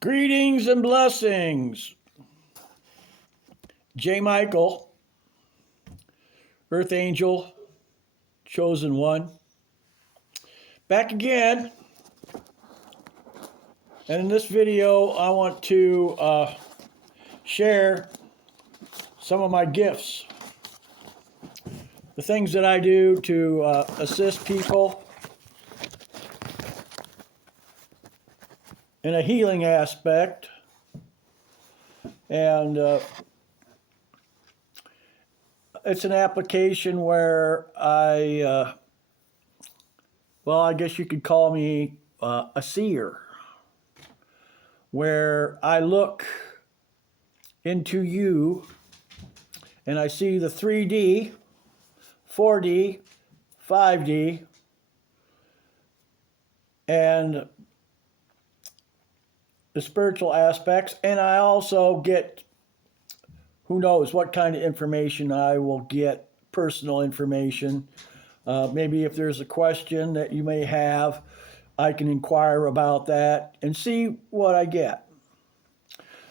Greetings and blessings. J. Michael, Earth Angel, Chosen One. Back again. And in this video, I want to share some of my gifts. The things that I do to assist people in a healing aspect. And it's an application where I guess you could call me a seer, where I look into you and I see the 3D, 4D, 5D, and the spiritual aspects, and I also get who knows what kind of information I will get, personal information. Maybe if there's a question that you may have, I can inquire about that and see what I get.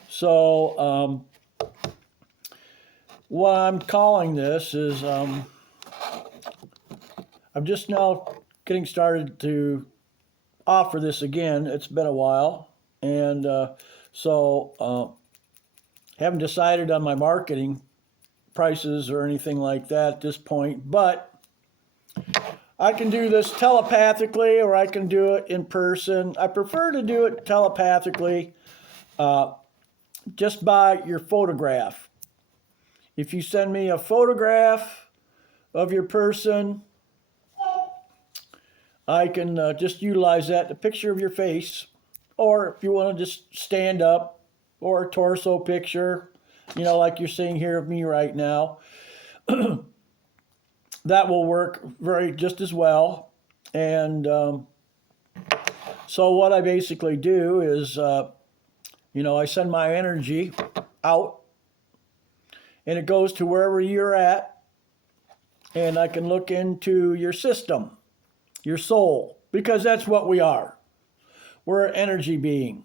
So what I'm calling this is I'm just now getting started to offer this again. It's been a while, and haven't decided on my marketing prices or anything like that at this point, but I can do this telepathically or I can do it in person. I prefer to do it telepathically just by your photograph. If you send me a photograph of your person, I can just utilize that, the picture of your face, or if you want to just stand up, or a torso picture, like you're seeing here of me right now. That will work just as well. And so what I basically do is, I send my energy out, and it goes to wherever you're at, and I can look into your system, your soul, because that's what we are. We're an energy being.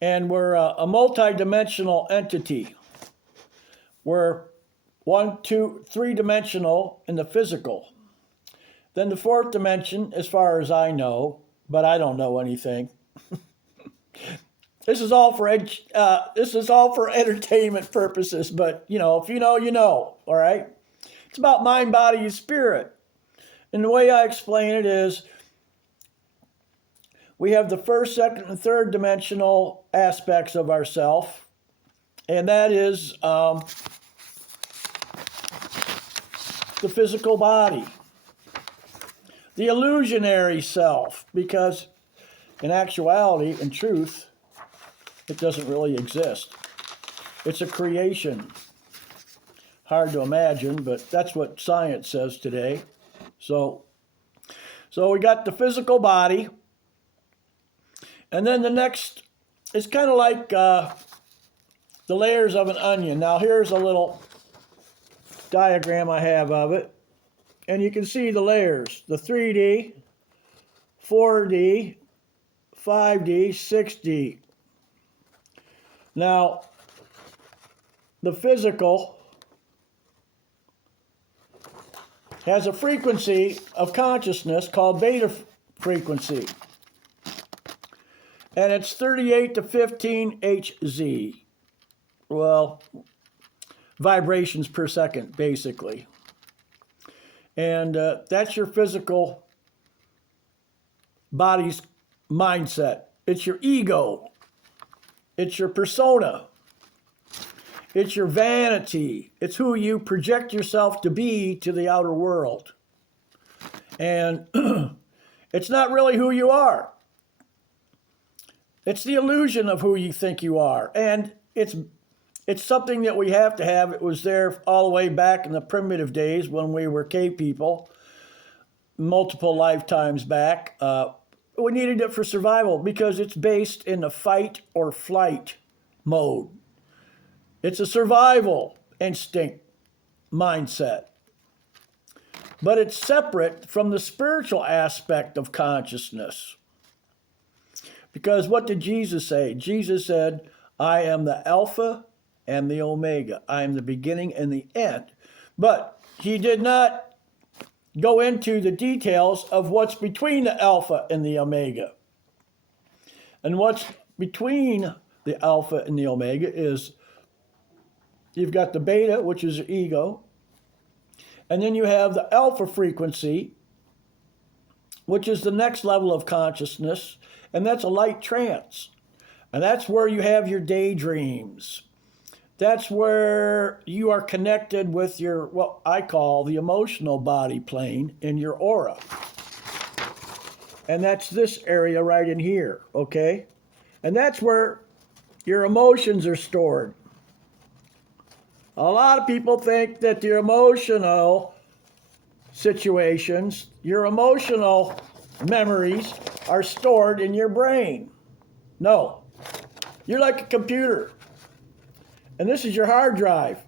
And we're a multi-dimensional entity. We're 1, 2, 3-dimensional in the physical. Then the 4th dimension, as far as I know, but I don't know anything. This is all for entertainment purposes. But if you know, you know. All right. It's about mind, body, and spirit. And the way I explain it is, we have the 1st, 2nd, and 3rd dimensional aspects of ourself, and that is the physical body, the illusionary self, because in actuality, in truth, it doesn't really exist. It's a creation. Hard to imagine, but that's what science says today. So we got the physical body. And then the next is kind of like the layers of an onion. Now here's a little diagram I have of it. And you can see the layers, the 3D, 4D, 5D, 6D. Now, the physical has a frequency of consciousness called beta frequency. And it's 38 to 15 Hz. Well, vibrations per second, basically. And that's your physical body's mindset. It's your ego. It's your persona. It's your vanity. It's who you project yourself to be to the outer world. And it's not really who you are. It's the illusion of who you think you are. And it's something that we have to have. It was there all the way back in the primitive days when we were cave people, multiple lifetimes back. We needed it for survival because it's based in the fight or flight mode. It's a survival instinct mindset. But it's separate from the spiritual aspect of consciousness. Because what did Jesus say? Jesus said, I am the Alpha and the Omega. I am the beginning and the end. But he did not go into the details of what's between the Alpha and the Omega. And what's between the Alpha and the Omega is you've got the beta, which is the ego, and then you have the alpha frequency, which is the next level of consciousness, and that's a light trance. And that's where you have your daydreams. That's where you are connected with your, what I call the emotional body plane in your aura. And that's this area right in here, okay? And that's where your emotions are stored. A lot of people think that your emotional situations, your emotional memories are stored in your brain. No. You're like a computer. And this is your hard drive.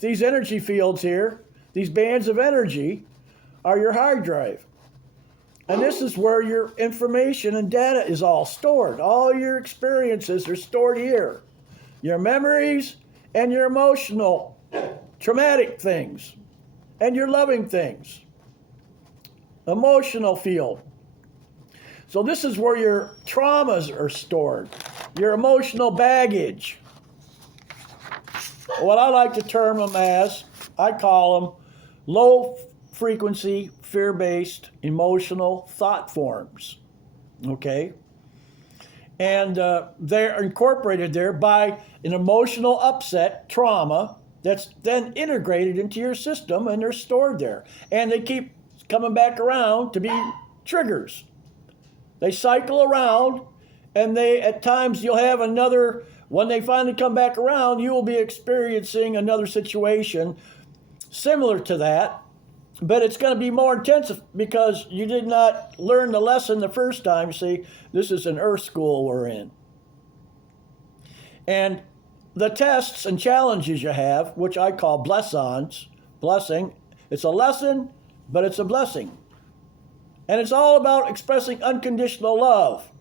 These energy fields here, these bands of energy, are your hard drive. And this is where your information and data is all stored. All your experiences are stored here. Your memories and your emotional, traumatic things, and your loving things. Emotional field. So this is where your traumas are stored, your emotional baggage. What I like to term them as, I call them low frequency, fear-based, emotional thought forms. Okay? And they're incorporated there by an emotional upset, trauma, that's then integrated into your system, and they're stored there. And they keep coming back around to be triggers. They cycle around, and they, at times, you'll have another, when they finally come back around, you will be experiencing another situation similar to that, but it's going to be more intensive because you did not learn the lesson the first time. See, this is an earth school we're in. And the tests and challenges you have, which I call blessing, it's a lesson, but it's a blessing. And it's all about expressing unconditional love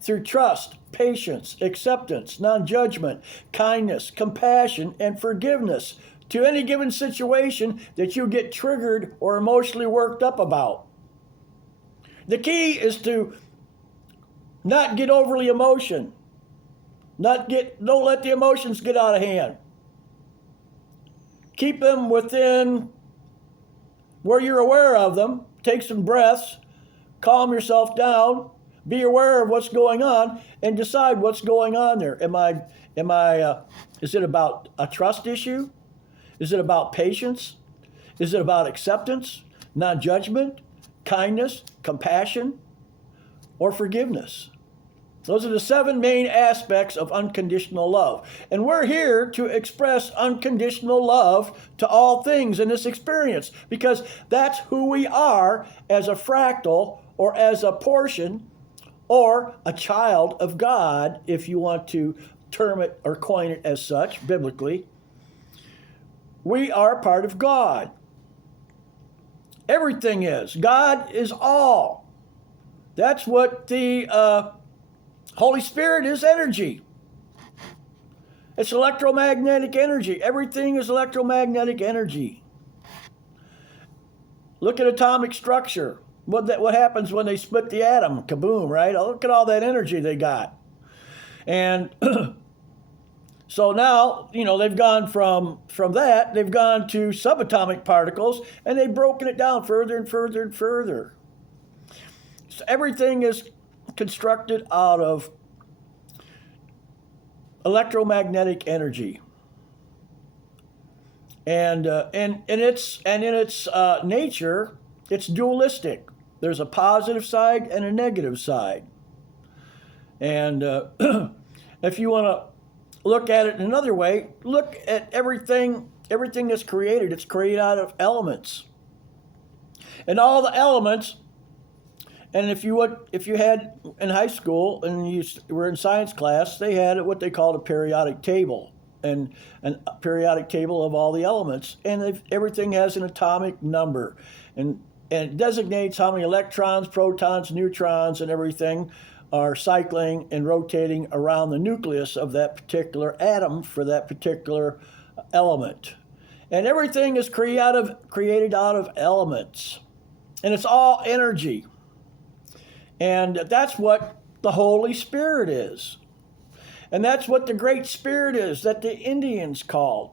through trust, patience, acceptance, non-judgment, kindness, compassion, and forgiveness to any given situation that you get triggered or emotionally worked up about. The key is to not get overly emotion. Don't let the emotions get out of hand. Keep them within where you're aware of them. Take some breaths, calm yourself down, be aware of what's going on, and decide what's going on there. Is it about a trust issue? Is it about patience? Is it about acceptance, non-judgment, kindness, compassion, or forgiveness? Those are the 7 main aspects of unconditional love. And we're here to express unconditional love to all things in this experience because that's who we are as a fractal or as a portion or a child of God, if you want to term it or coin it as such biblically. We are part of God. Everything is. God is all. That's what the Holy Spirit is, energy. It's electromagnetic energy. Everything is electromagnetic energy. Look at atomic structure. What happens when they split the atom? Kaboom, right? Look at all that energy they got. And so now, they've gone from that, they've gone to subatomic particles, and they've broken it down further and further and further. So everything is constructed out of electromagnetic energy. And in its nature, it's dualistic. There's a positive side and a negative side. And if you want to look at it in another way, look at everything that's created. It's created out of elements. And all the elements, and if you had in high school and you were in science class, they had what they called a periodic table, and a periodic table of all the elements. And everything has an atomic number, and it designates how many electrons, protons, neutrons, and everything are cycling and rotating around the nucleus of that particular atom for that particular element. And everything is created out of elements. And it's all energy. And that's what the Holy Spirit is. And that's what the Great Spirit is that the Indians called.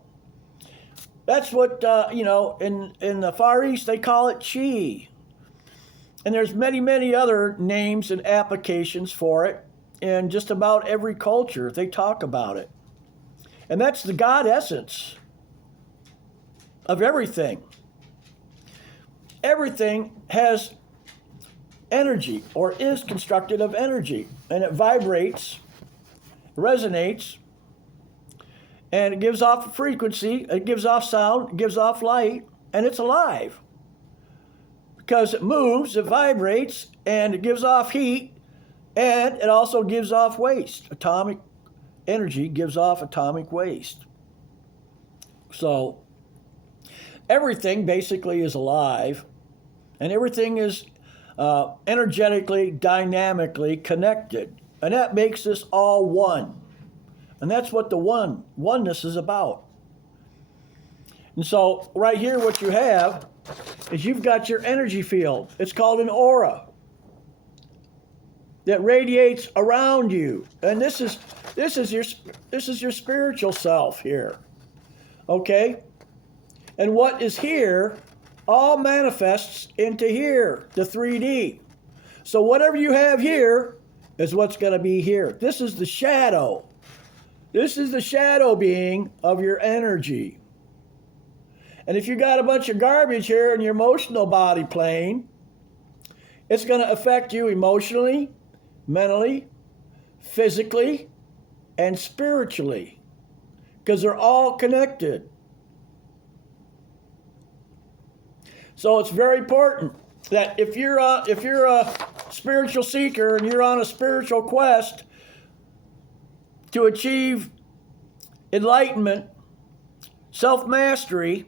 That's what, in the Far East, they call it Chi. And there's many, many other names and applications for it. In just about every culture, they talk about it. And that's the God essence of everything. Everything has energy or is constructed of energy. And it vibrates, resonates, and it gives off a frequency, it gives off sound, it gives off light, and it's alive. Because it moves, it vibrates, and it gives off heat, and it also gives off waste. Atomic energy gives off atomic waste. So everything basically is alive, and everything is energetically, dynamically connected. And that makes us all one. And that's what the oneness is about. And so right here what you have is you've got your energy field. It's called an aura that radiates around you. And this is your spiritual self here. Okay? And what is here all manifests into here, the 3D. So whatever you have here is what's going to be here. This is the shadow. This is the shadow being of your energy. And if you got a bunch of garbage here in your emotional body plane, it's going to affect you emotionally, mentally, physically, and spiritually. Because they're all connected. So it's very important that if you're a spiritual seeker and you're on a spiritual quest to achieve enlightenment, self-mastery,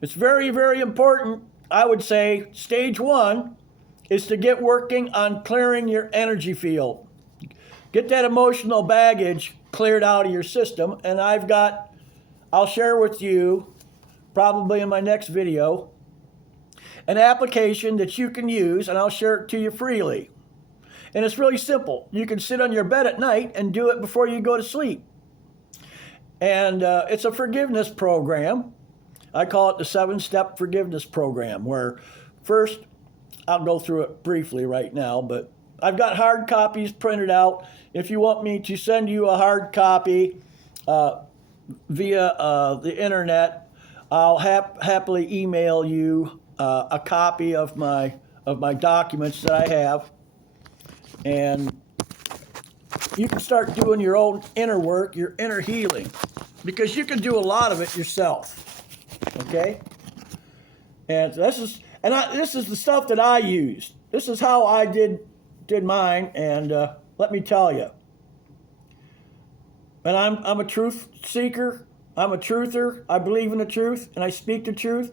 it's very, very important. I would say stage 1 is to get working on clearing your energy field. Get that emotional baggage cleared out of your system. And I'll share with you, probably in my next video, an application that you can use, and I'll share it to you freely. And it's really simple. You can sit on your bed at night and do it before you go to sleep. And it's a forgiveness program. I call it the 7-step forgiveness program, where first, I'll go through it briefly right now, but I've got hard copies printed out. If you want me to send you a hard copy via the internet, I'll happily email you a copy of my documents that I have, and you can start doing your own inner work, your inner healing, because you can do a lot of it yourself. Okay, and this is the stuff that I used. This is how I did mine, and let me tell you. And I'm a truth seeker. I'm a truther. I believe in the truth, and I speak the truth.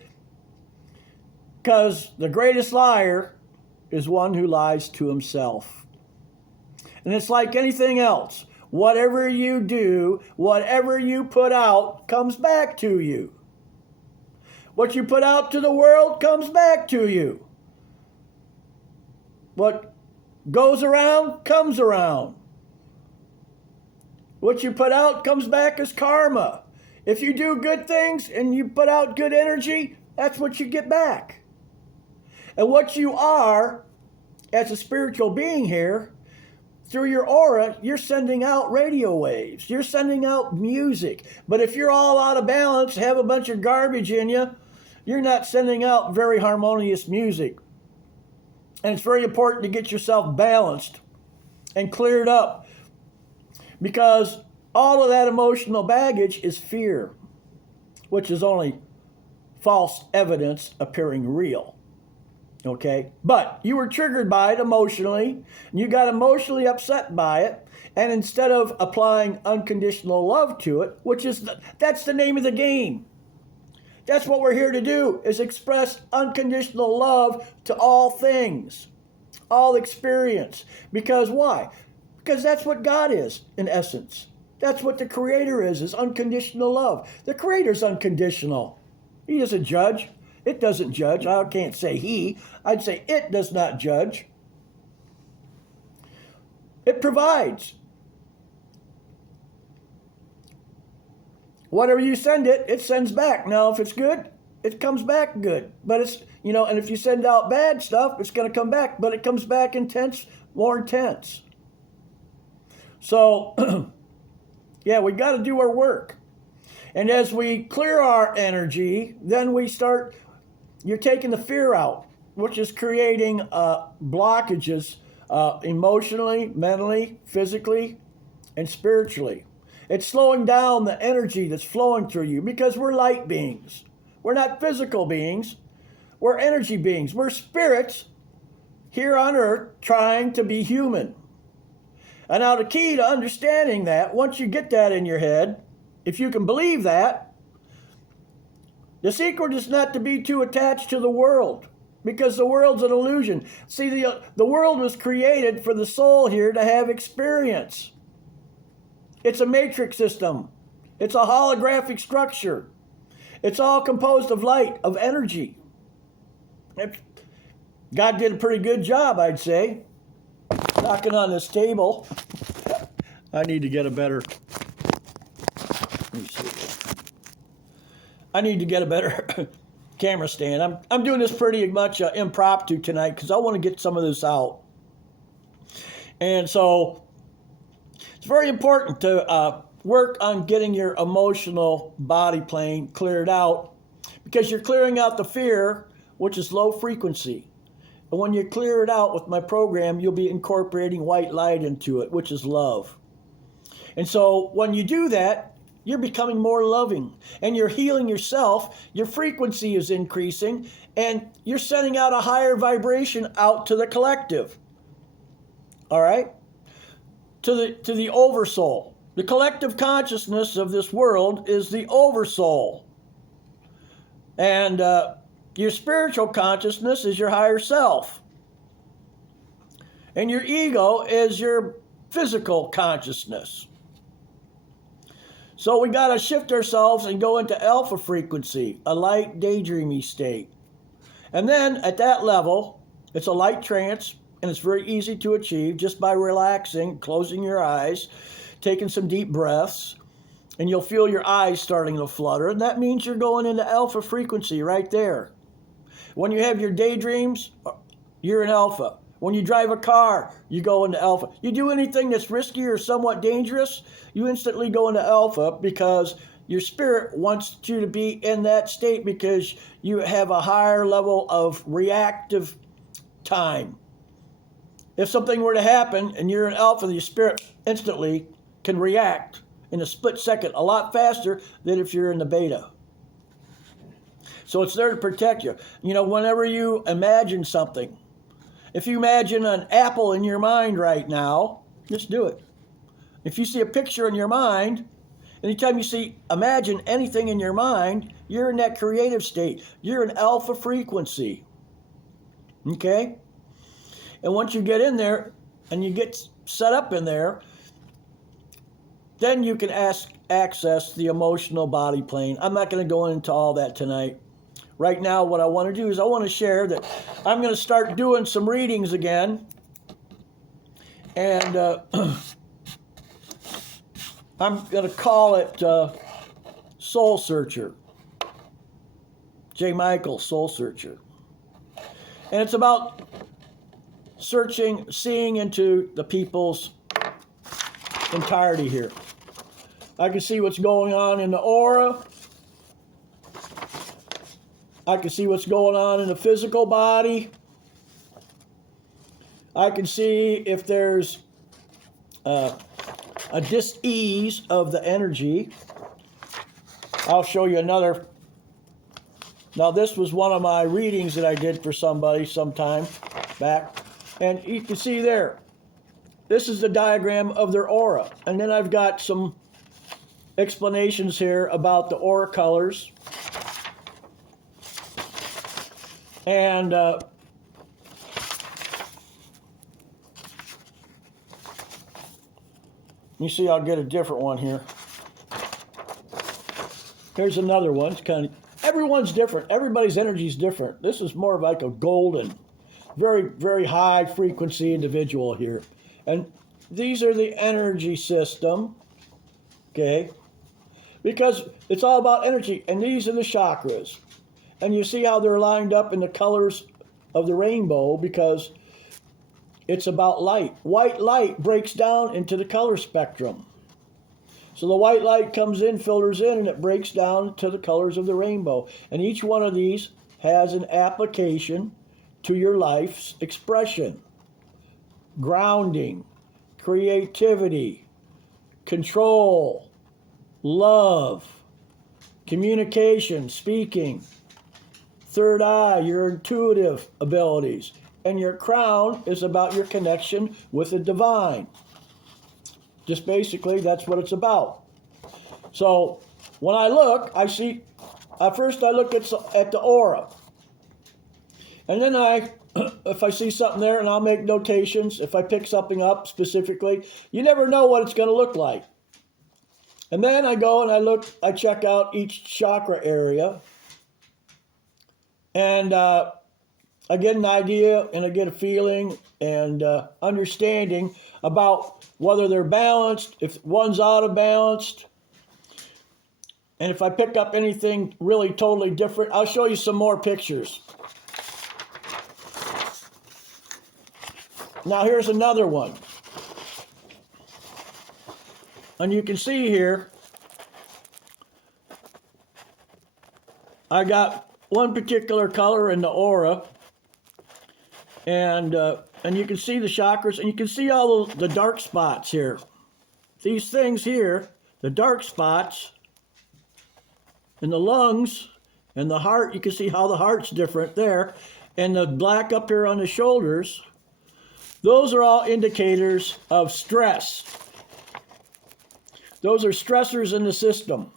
Because the greatest liar is one who lies to himself. And it's like anything else. Whatever you do, whatever you put out, comes back to you. What you put out to the world comes back to you. What goes around comes around. What you put out comes back as karma. If you do good things and you put out good energy, that's what you get back. And what you are, as a spiritual being here, through your aura, you're sending out radio waves. You're sending out music. But if you're all out of balance, have a bunch of garbage in you, you're not sending out very harmonious music. And it's very important to get yourself balanced and cleared up, because all of that emotional baggage is fear, which is only false evidence appearing real. Okay? But you were triggered by it emotionally, and you got emotionally upset by it, and instead of applying unconditional love to it, that's the name of the game. That's what we're here to do, is express unconditional love to all things. all experience. Because why? Because that's what God is, in essence. That's what the Creator is unconditional love. The Creator's unconditional. He doesn't judge. It doesn't judge. I can't say he. I'd say it does not judge. It provides. Whatever you send it, it sends back. Now, if it's good, it comes back good. But it's, and if you send out bad stuff, it's going to come back. But it comes back intense, more intense. So, yeah, we got to do our work. And as we clear our energy, then you're taking the fear out, which is creating blockages emotionally, mentally, physically, and spiritually. It's slowing down the energy that's flowing through you because we're light beings. We're not physical beings. We're energy beings. We're spirits here on earth trying to be human. And now the key to understanding that, once you get that in your head, if you can believe that, the secret is not to be too attached to the world, because the world's an illusion. See, the world was created for the soul here to have experience. It's a matrix system. It's a holographic structure. It's all composed of light, of energy. God did a pretty good job, I'd say, knocking on this table. I need to get a better... Let me see. I need to get a better camera stand. I'm doing this pretty much impromptu tonight because I want to get some of this out. And so it's very important to work on getting your emotional body plane cleared out, because you're clearing out the fear, which is low frequency. And when you clear it out with my program, you'll be incorporating white light into it, which is love. And so when you do that, you're becoming more loving, and you're healing yourself. Your frequency is increasing, and you're sending out a higher vibration out to the collective. All right? To the oversoul. The collective consciousness of this world is the oversoul. And your spiritual consciousness is your higher self. And your ego is your physical consciousness. So we got to shift ourselves and go into alpha frequency, a light daydreamy state. And then at that level, it's a light trance, and it's very easy to achieve just by relaxing, closing your eyes, taking some deep breaths, and you'll feel your eyes starting to flutter, and that means you're going into alpha frequency right there. When you have your daydreams, you're in alpha. When you drive a car, you go into alpha. You do anything that's risky or somewhat dangerous, you instantly go into alpha, because your spirit wants you to be in that state because you have a higher level of reactive time. If something were to happen and you're in alpha, your spirit instantly can react in a split second a lot faster than if you're in the beta. So it's there to protect you. Whenever you imagine something, if you imagine an apple in your mind right now, just do it. If you see a picture in your mind, anytime you imagine anything in your mind, you're in that creative state. You're in alpha frequency. Okay? And once you get in there and you get set up in there, then you can access the emotional body plane. I'm not going to go into all that tonight. Right now, what I want to do is I want to share that I'm going to start doing some readings again. And I'm going to call it Soul Searcher. J. Michael, Soul Searcher. And it's about seeing into the people's entirety here. I can see what's going on in the aura. I can see what's going on in the physical body. I can see if there's a dis-ease of the energy. I'll show you another. Now, this was one of my readings that I did for somebody some time back. And you can see there, this is the diagram of their aura. And then I've got some explanations here about the aura colors. And You see, I'll get a different one here. Here's another one. It's kind of, everyone's different. Everybody's energy is different. This is more of like a golden, very, very high frequency individual here. And these are the energy system, okay? Because it's all about energy. And these are the chakras. And you see how they're lined up in the colors of the rainbow because it's about light. White light breaks down into the color spectrum. So the white light comes in, filters in, and it breaks down to the colors of the rainbow. And each one of these has an application to your life's expression. Grounding, creativity, control, love, communication, speaking, third eye, your intuitive abilities, and your crown is about your connection with the divine. Just basically, that's what it's about. So when I look, I see, first I look at the aura. And then if I see something there, and I'll make notations, if I pick something up specifically, you never know what it's going to look like. And then I go and I check out each chakra area. And I get an idea and I get a feeling and understanding about whether they're balanced, if one's out of balance. And if I pick up anything really totally different, I'll show you some more pictures. Now here's another one. And you can see here, I got one particular color in the aura, and you can see the chakras, and you can see all the dark spots here. These things here, the dark spots in the lungs and the heart, you can see how the heart's different there, and the black up here on the shoulders, those are all indicators of stress. Those are stressors in the system.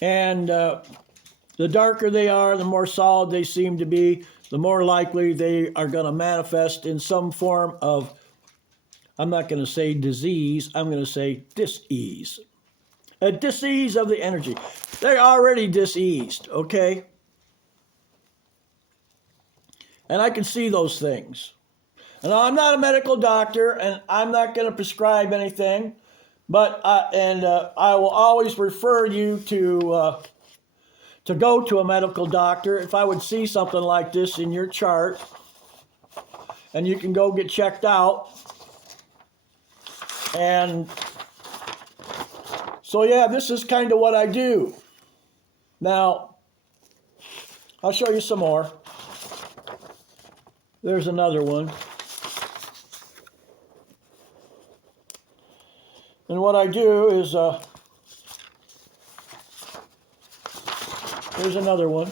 And the darker they are, the more solid they seem to be, the more likely they are going to manifest in some form of, I'm not going to say disease, I'm going to say dis-ease. A dis-ease of the energy. They're already dis-eased, okay? And I can see those things. And I'm not a medical doctor, and I'm not going to prescribe anything, but I will always refer you to go to a medical doctor if I would see something like this in your chart, and you can go get checked out. And so yeah, this is kind of what I do. Now, I'll show you some more. There's another one. And what I do is, here's another one.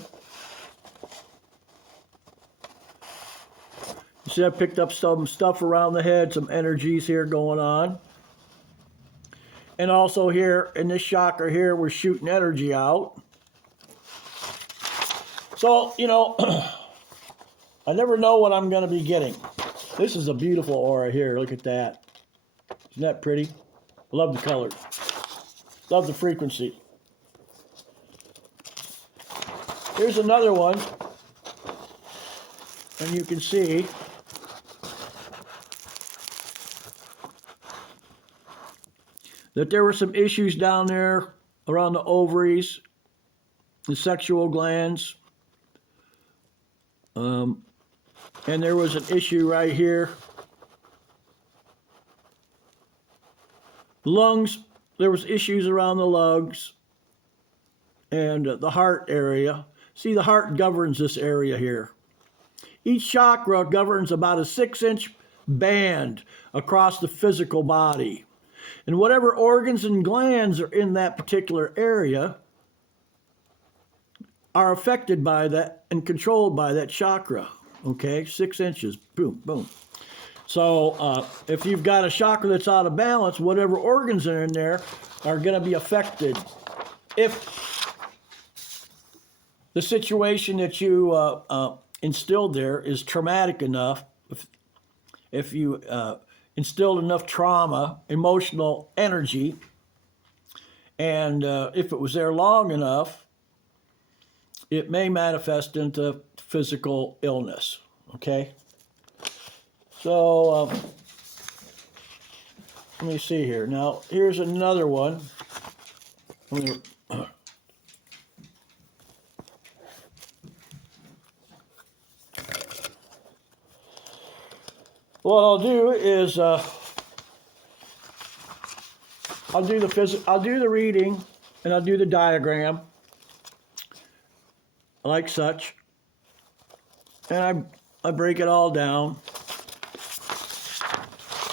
You see I picked up some stuff around the head, some energies here going on. And also here, in this chakra here, we're shooting energy out. So, you know, I never know what I'm going to be getting. This is a beautiful aura here. Look at that. Isn't that pretty? I love the colors. Love the frequency. Here's another one. And you can see that there were some issues down there around the ovaries, the sexual glands. And there was an issue right here. Lungs, there was issues around the lungs and the heart area. See, the heart governs this area here. Each chakra governs about a 6-inch band across the physical body. And whatever organs and glands are in that particular area are affected by that and controlled by that chakra. Okay, 6 inches, boom, boom. So if you've got a chakra that's out of balance, whatever organs are in there are going to be affected. If the situation that you instilled there is traumatic enough, if you instilled enough trauma, emotional energy, and if it was there long enough, it may manifest into physical illness. Okay? So, let me see here. Now, here's another one. What I'll do is I'll do the reading, and I'll do the diagram, like such, and I break it all down,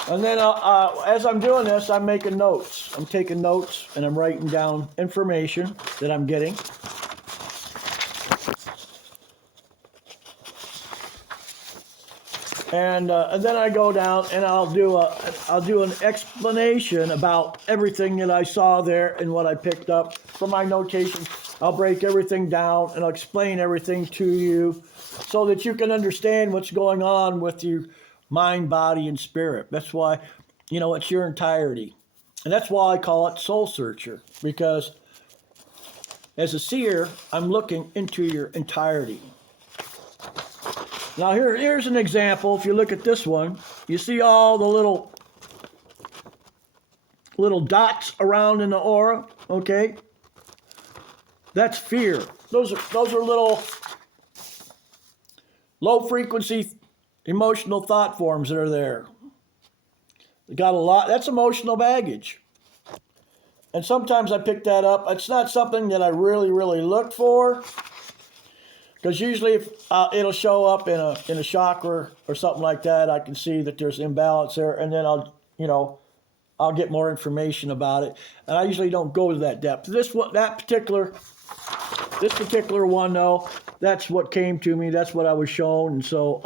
and then as I'm doing this, I'm making notes. I'm taking notes, and I'm writing down information that I'm getting. And then I go down and I'll do an explanation about everything that I saw there and what I picked up from my notations. I'll break everything down and I'll explain everything to you so that you can understand what's going on with your mind, body, and spirit. That's why, it's your entirety. And that's why I call it Soul Searcher, because as a seer, I'm looking into your entirety. Now here's an example. If you look at this one, you see all the little dots around in the aura, okay? That's fear. Those are little low frequency emotional thought forms that are there. They got a lot. That's emotional baggage. And sometimes I pick that up. It's not something that I really, really look for. Because usually if it'll show up in a chakra or something like that, I can see that there's imbalance there, and then I'll get more information about it. And I usually don't go to that depth. This particular one though, that's what came to me. That's what I was shown, and so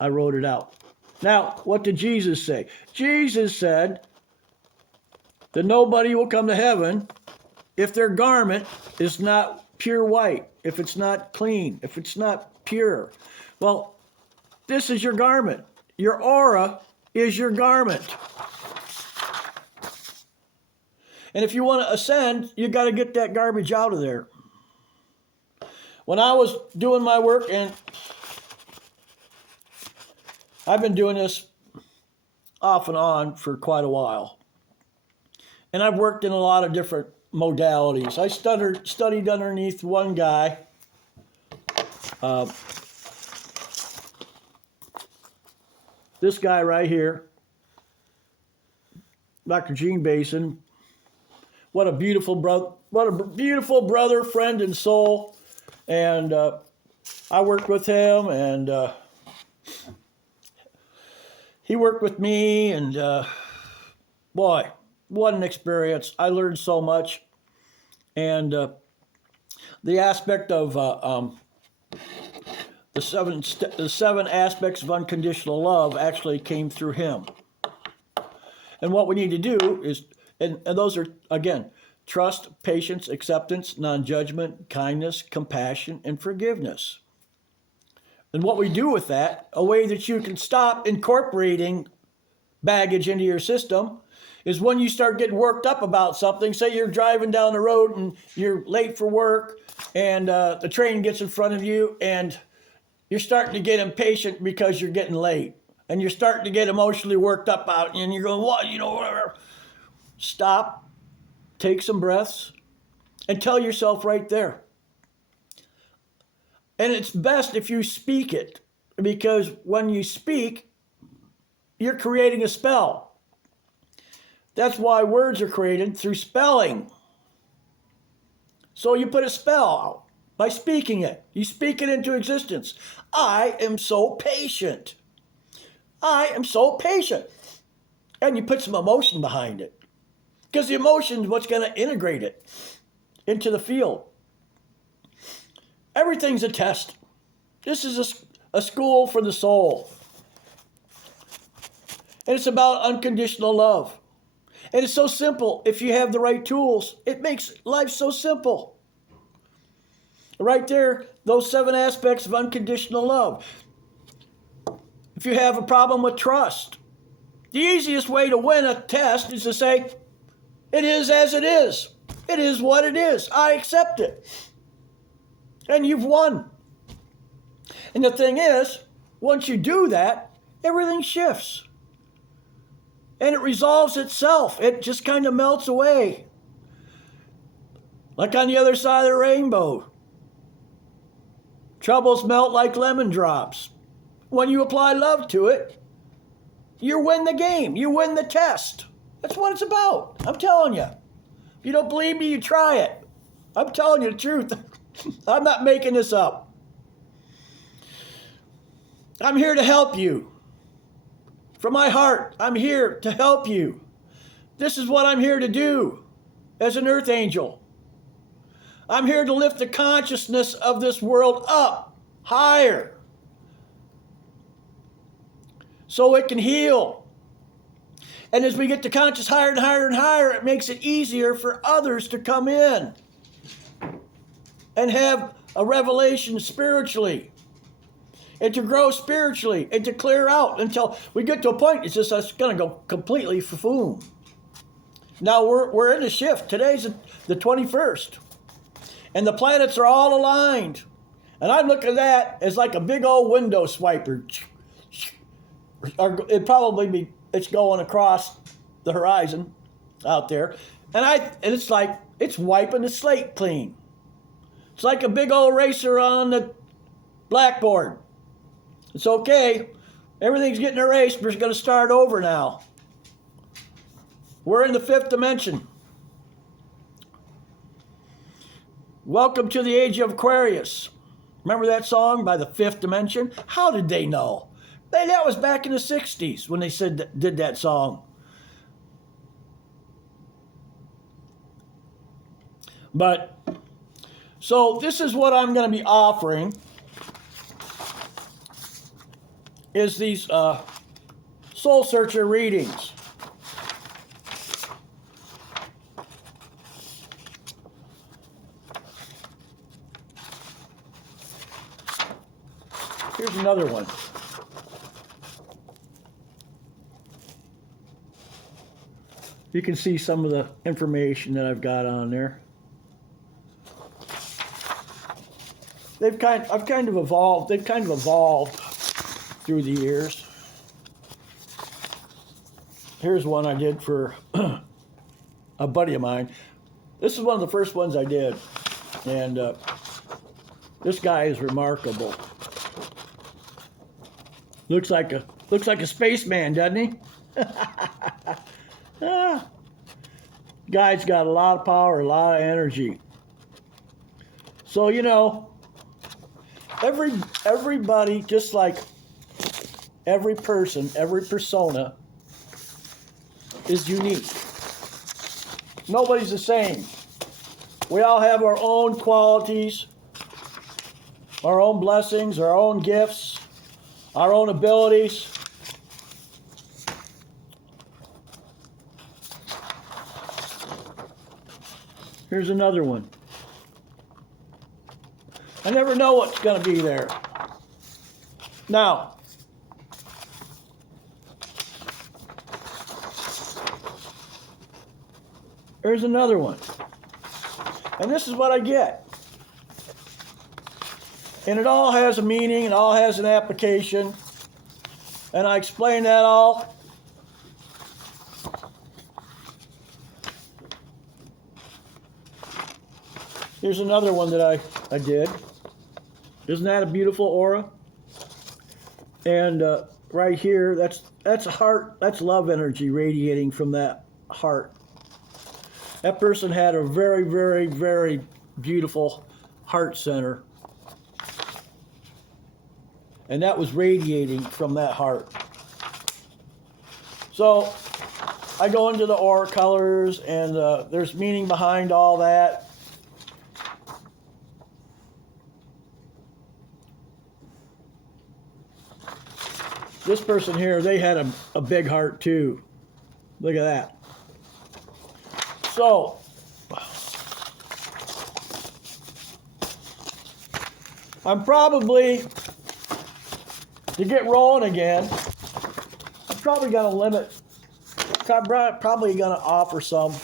I wrote it out. Now, what did Jesus say? Jesus said that nobody will come to heaven if their garment is not pure white, if it's not clean, if it's not pure. Well, this is your garment. Your aura is your garment. And if you want to ascend, you got to get that garbage out of there. When I was doing my work, and I've been doing this off and on for quite a while, and I've worked in a lot of different modalities. I studied underneath one guy. This guy right here, Dr. Gene Basin. What a beautiful brother, friend, and soul. And I worked with him, and he worked with me, and boy, what an experience. I learned so much. And the aspect of the seven aspects of unconditional love actually came through him. And what we need to do is, and those are, again, trust, patience, acceptance, non-judgment, kindness, compassion, and forgiveness. And what we do with that, a way that you can stop incorporating baggage into your system, is when you start getting worked up about something. Say you're driving down the road and you're late for work, and the train gets in front of you, and you're starting to get impatient because you're getting late, and you're starting to get emotionally worked up out, and you're going, what, whatever. Stop, take some breaths, and tell yourself right there. And it's best if you speak it, because when you speak, you're creating a spell. That's why words are created through spelling. So you put a spell out by speaking it. You speak it into existence. I am so patient. I am so patient. And you put some emotion behind it. Because the emotion is what's going to integrate it into the field. Everything's a test. This is a school for the soul. And it's about unconditional love. And it's so simple. If you have the right tools, it makes life so simple. Right there, those 7 aspects of unconditional love. if you have a problem with trust, the easiest way to win a test is to say, it is as it is. It is what it is. I accept it. And you've won. And the thing is, once you do that, everything shifts. And it resolves itself. It just kind of melts away. Like on the other side of the rainbow. Troubles melt like lemon drops. When you apply love to it, you win the game. You win the test. That's what it's about. I'm telling you. If you don't believe me, you try it. I'm telling you the truth. I'm not making this up. I'm here to help you. From my heart, I'm here to help you. This is what I'm here to do as an earth angel. I'm here to lift the consciousness of this world up, higher, so it can heal. And as we get the conscious higher and higher and higher, it makes it easier for others to come in and have a revelation spiritually, and to grow spiritually, and to clear out until we get to a point it's just it's going to go completely boom. Now we're in a shift. Today's the 21st, and the planets are all aligned, and I look at that as like a big old window swiper. Or it'd probably be it's going across the horizon out there, and it's like it's wiping the slate clean. It's like a big old eraser on the blackboard. It's okay. Everything's getting erased. We're going to start over now. We're in the 5th dimension. Welcome to the age of Aquarius. Remember that song by the 5th dimension? How did they know? That was back in the 60s when they did that song. But, so this is what I'm going to be offering, is these Soul Searcher readings. Here's another one. You can see some of the information that I've got on there. They've kind of evolved through the years. Here's one I did for a buddy of mine. This is one of the first ones I did, and this guy is remarkable. Looks like a spaceman, doesn't he? Guy's got a lot of power, a lot of energy. So, you know, everybody, just like every person, every persona is unique. Nobody's the same. We all have our own qualities, our own blessings, our own gifts, our own abilities. Here's another one. I never know what's going to be there. Now, here's another one. And this is what I get. And it all has a meaning, it all has an application. And I explain that all. Here's another one that I did. Isn't that a beautiful aura? And right here, that's a heart, that's love energy radiating from that heart. That person had a very, very, very beautiful heart center. And that was radiating from that heart. So I go into the aura colors, and there's meaning behind all that. This person here, they had a big heart too. Look at that. So, I'm probably to get rolling again, I'm probably going to limit, probably going to offer some,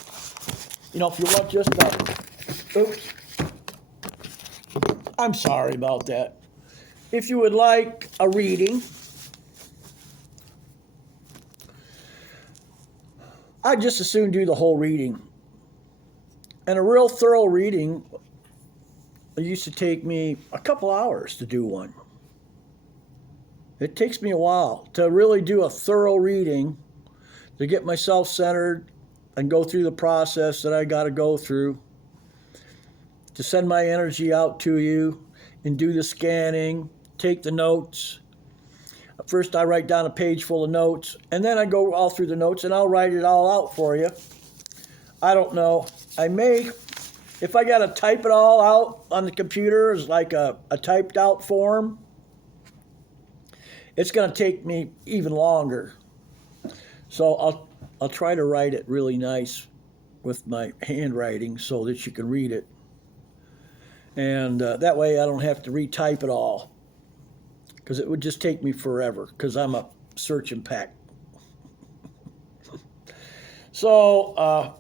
you know, if you want just a, oops, I'm sorry about that. If you would like a reading, I'd just as soon do the whole reading. And a real thorough reading, it used to take me a couple hours to do one. It takes me a while to really do a thorough reading, to get myself centered and go through the process that I got to go through, to send my energy out to you and do the scanning, take the notes. First I write down a page full of notes, and then I go all through the notes and I'll write it all out for you. I don't know. I may, if I got to type it all out on the computer as like a typed out form, it's going to take me even longer. So I'll try to write it really nice with my handwriting so that you can read it. And that way I don't have to retype it all, because it would just take me forever, because I'm a searching pack. So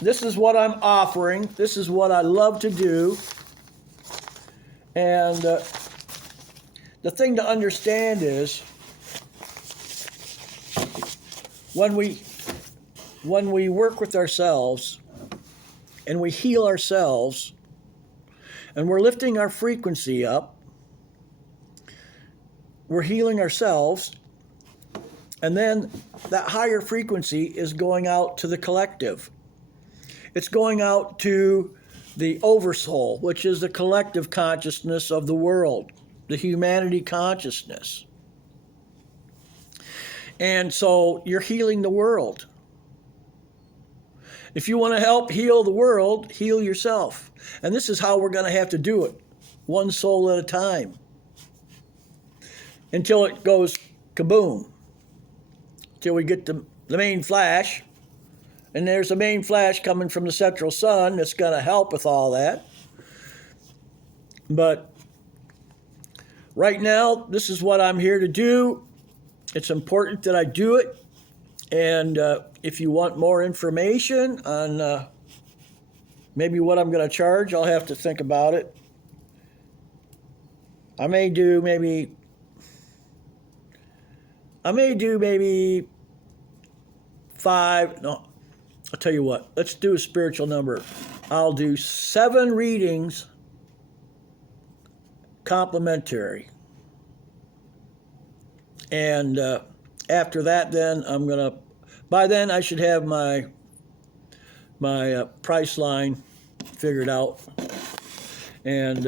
this is what I'm offering. This is what I love to do. And the thing to understand is when we work with ourselves and we heal ourselves and we're lifting our frequency up, we're healing ourselves, and then that higher frequency is going out to the collective. It's going out to the oversoul, which is the collective consciousness of the world, the humanity consciousness. And so you're healing the world. If you want to help heal the world, heal yourself. And this is how we're going to have to do it, one soul at a time, until it goes kaboom, till we get the main flash. And there's a main flash coming from the central sun that's going to help with all that. But right now, this is what I'm here to do. It's important that I do it. And if you want more information on maybe what I'm going to charge, I'll have to think about it. I may do maybe 5, no, I'll tell you what, let's do a spiritual number. I'll do 7 readings complimentary. And after that, then by then I should have my price line figured out. And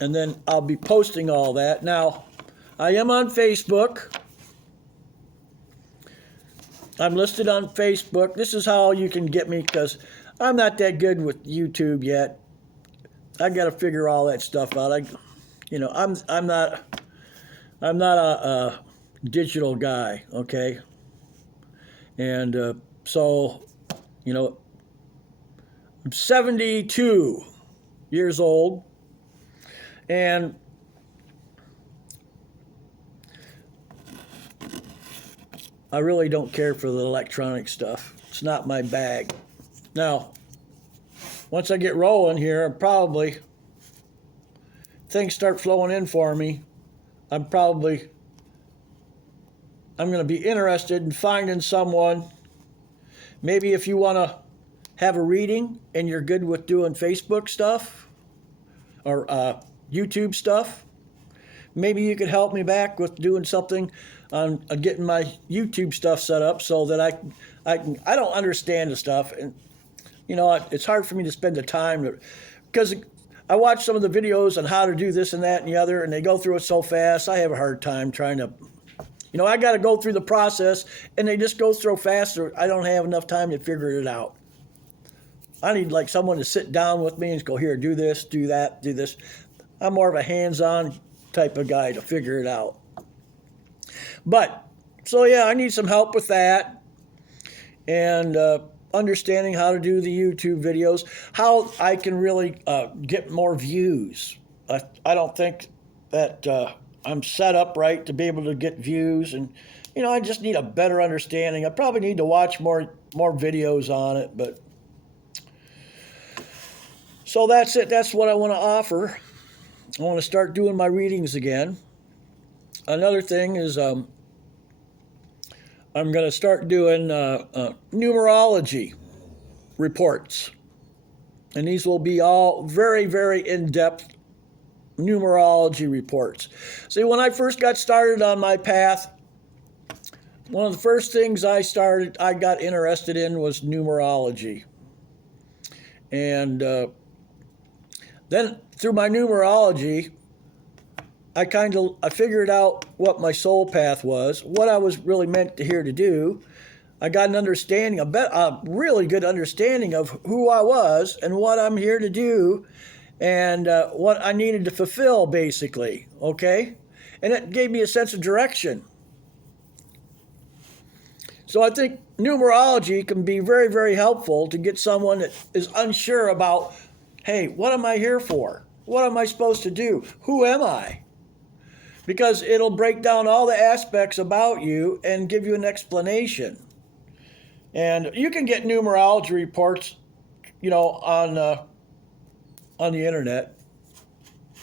then I'll be posting all that. Now, I am on Facebook. I'm listed on Facebook. This is how you can get me, because I'm not that good with YouTube yet. I got to figure all that stuff out. I'm not a digital guy, okay? And so, I'm 72 years old, and I really don't care for the electronic stuff. It's not my bag. Now, once I get rolling here, things start flowing in for me, I'm going to be interested in finding someone. Maybe if you want to have a reading and you're good with doing Facebook stuff or YouTube stuff, maybe you could help me back with doing something on getting my YouTube stuff set up so that I don't understand the stuff, and it's hard for me to spend the time because I watch some of the videos on how to do this and that and the other, and they go through it so fast. I have a hard time trying to, I got to go through the process, and they just go so fast. I don't have enough time to figure it out. I need like someone to sit down with me and go, here, do this, do that, do this. I'm more of a hands-on type of guy to figure it out. But, so yeah, I need some help with that. And understanding how to do the YouTube videos, how I can really get more views. I don't think that I'm set up right to be able to get views, and I just need a better understanding. I probably need to watch more videos on it, but so that's it. That's what I want to offer. I want to start doing my readings again. Another thing is I'm going to start doing numerology reports, and these will be all very, very in-depth numerology reports. See, when I first got started on my path, one of the first things I got interested in was numerology. And then through my numerology, I figured out what my soul path was, what I was really meant here to do. I got an understanding, a really good understanding of who I was and what I'm here to do, and what I needed to fulfill, basically, okay? And it gave me a sense of direction. So I think numerology can be very, very helpful to get someone that is unsure about, hey, what am I here for? What am I supposed to do? Who am I? Because it'll break down all the aspects about you and give you an explanation. And you can get numerology reports, on the internet.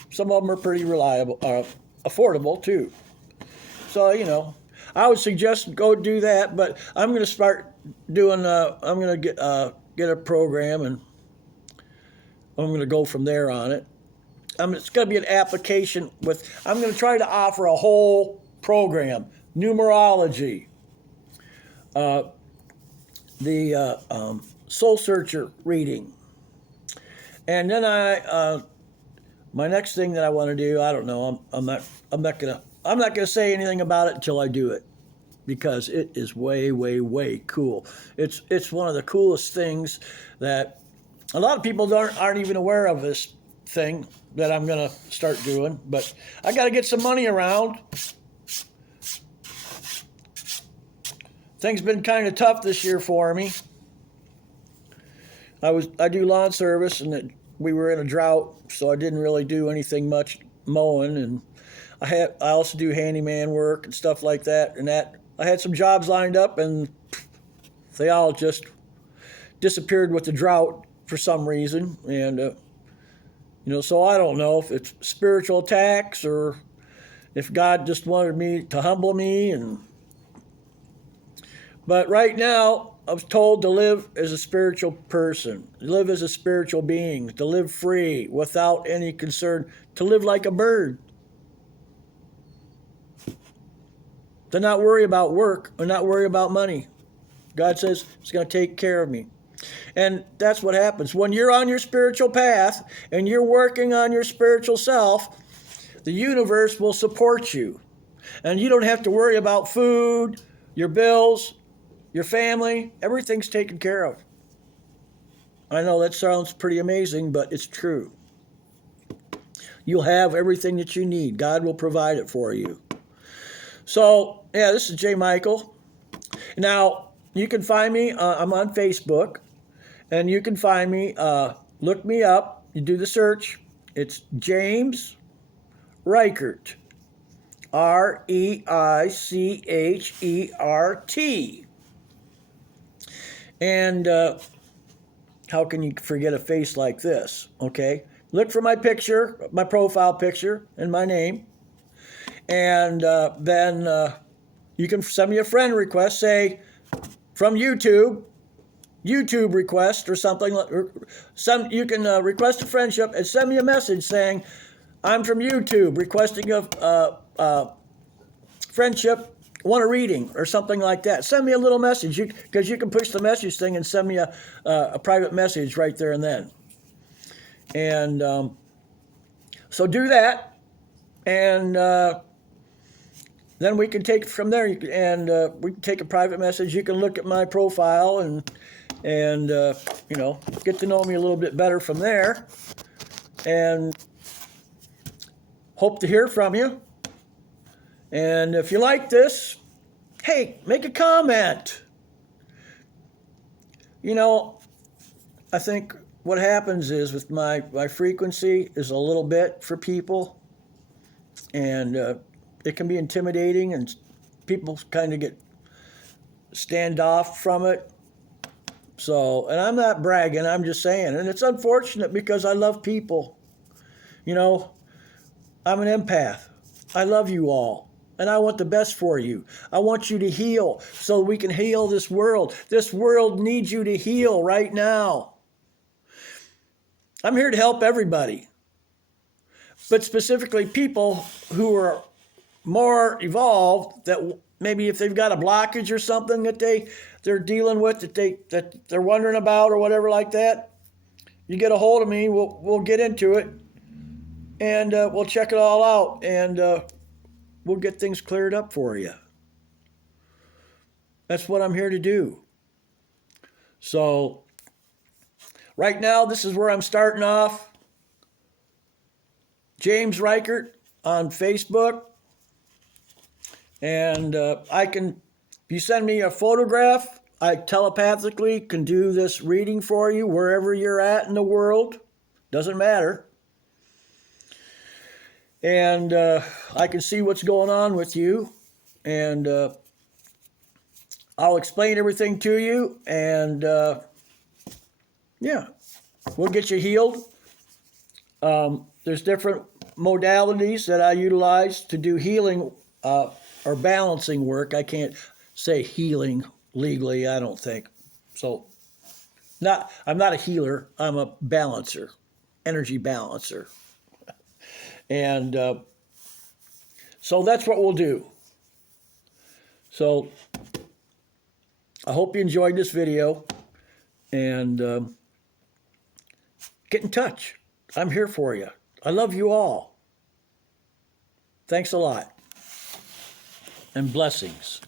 Some of them are pretty reliable, affordable too. So, I would suggest go do that, but I'm going to start doing, I'm going to get a program, and I'm going to go from there on it. It's going to be an application I'm going to try to offer a whole program, numerology, the Soul Searcher reading. And then my next thing that I want to do, I don't know. I'm not gonna say anything about it until I do it, because it is way, way, way cool. It's one of the coolest things that a lot of people aren't even aware of, this thing that I'm gonna start doing. But I got to get some money around. Things been kind of tough this year for me. I do lawn service, and we were in a drought, so I didn't really do anything much mowing, and I also do handyman work and stuff like that. And I had some jobs lined up, and they all just disappeared with the drought for some reason. And so I don't know if it's spiritual attacks or if God just wanted me to humble me. But right now, I was told to live as a spiritual person, live as a spiritual being, to live free without any concern, to live like a bird, to not worry about work or not worry about money. God says He's going to take care of me. And that's what happens. When you're on your spiritual path and you're working on your spiritual self, the universe will support you. And you don't have to worry about food, your bills, your family. Everything's taken care of. I know that sounds pretty amazing, but it's true. You'll have everything that you need. God will provide it for you. So, yeah, this is J. Michael. Now, you can find me. I'm on Facebook, and you can find me. Look me up. You do the search. It's James Reichert. Reichert. And how can you forget a face like this? Okay, look for my picture, my profile picture, and my name, and then you can send me a friend request, say from YouTube request or something. You can request a friendship and send me a message saying, "I'm from YouTube, requesting a friendship. Want a reading," or something like that. Send me a little message, because you can push the message thing and send me a private message right there and then. And so do that, and then we can take it from there. And we can take a private message. You can look at my profile and get to know me a little bit better from there. And hope to hear from you. And if you like this, hey, make a comment. I think what happens is with my frequency is a little bit for people. And it can be intimidating, and people kind of get standoff from it. So, and I'm not bragging, I'm just saying. And it's unfortunate because I love people. You know, I'm an empath. I love you all. And I want the best for you. I want you to heal so we can heal this world. This world needs you to heal right now. I'm here to help everybody. But specifically people who are more evolved, that maybe if they've got a blockage or something that they're dealing with, that they're wondering about or whatever like that, you get a hold of me, we'll get into it, and we'll check it all out, and we'll get things cleared up for you. That's what I'm here to do. So right now, this is where I'm starting off. James Reichert on Facebook. And if you send me a photograph, I telepathically can do this reading for you wherever you're at in the world. Doesn't matter. And I can see what's going on with you. And I'll explain everything to you. And yeah, we'll get you healed. There's different modalities that I utilize to do healing or balancing work. I can't say healing legally, I don't think. So I'm not a healer, I'm a balancer, energy balancer. And so that's what we'll do. So I hope you enjoyed this video, and get in touch. I'm here for you. I love you all. Thanks a lot. And blessings.